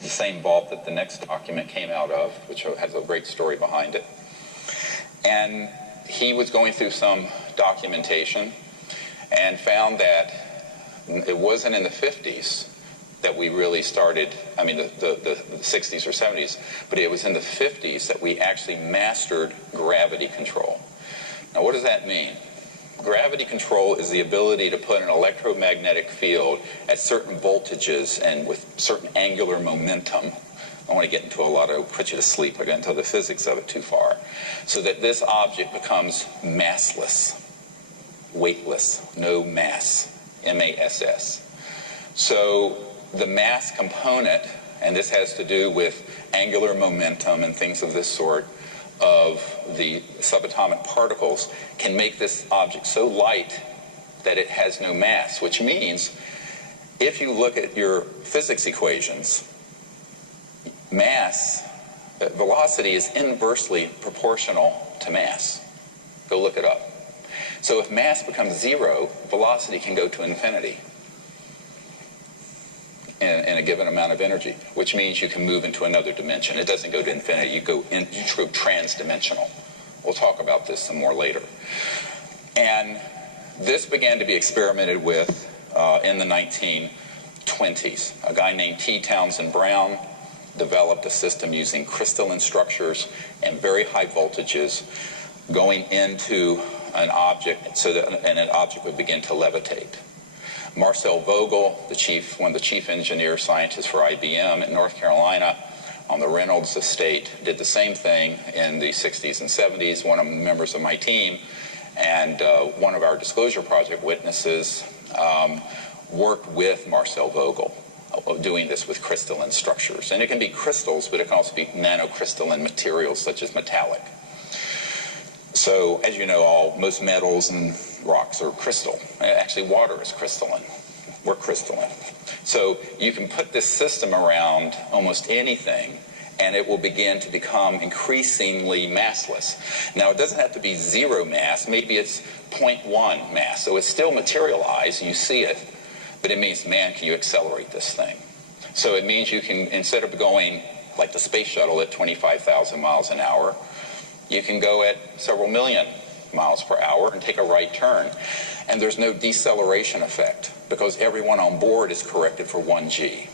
the same vault that the next document came out of, which has a great story behind it. And he was going through some documentation and found that it wasn't in the 50s that we really started, I mean the 60s or 70s, but it was in the 50s that we actually mastered gravity control. Now what does that mean? Gravity control is the ability to put an electromagnetic field at certain voltages and with certain angular momentum. I don't want to get into a lot of, put you to sleep, I got into the physics of it too far. So that this object becomes massless, weightless, no mass, M-A-S-S. So the mass component, and this has to do with angular momentum and things of this sort, of the subatomic particles, can make this object so light that it has no mass, which means if you look at your physics equations, mass, velocity is inversely proportional to mass. Go look it up. So if mass becomes zero, velocity can go to infinity in a given amount of energy, which means you can move into another dimension. It doesn't go to infinity, you go trans-dimensional. We'll talk about this some more later. And this began to be experimented with in the 1920s. A guy named T. Townsend Brown developed a system using crystalline structures and very high voltages going into an object so that an object would begin to levitate. Marcel Vogel, one of the chief engineer scientists for IBM in North Carolina on the Reynolds estate, did the same thing in the 60s and 70s. One of the members of my team and one of our disclosure project witnesses worked with Marcel Vogel doing this with crystalline structures. And it can be crystals, but it can also be nanocrystalline materials such as metallic. So, as you know, most metals and rocks are crystal. Actually, water is crystalline. We're crystalline. So you can put this system around almost anything, and it will begin to become increasingly massless. Now, it doesn't have to be zero mass. Maybe it's 0.1 mass. So it's still materialized. You see it. But it means, man, can you accelerate this thing? So it means you can, instead of going like the space shuttle at 25,000 miles an hour, you can go at several million miles per hour and take a right turn. And there's no deceleration effect because everyone on board is corrected for 1 G.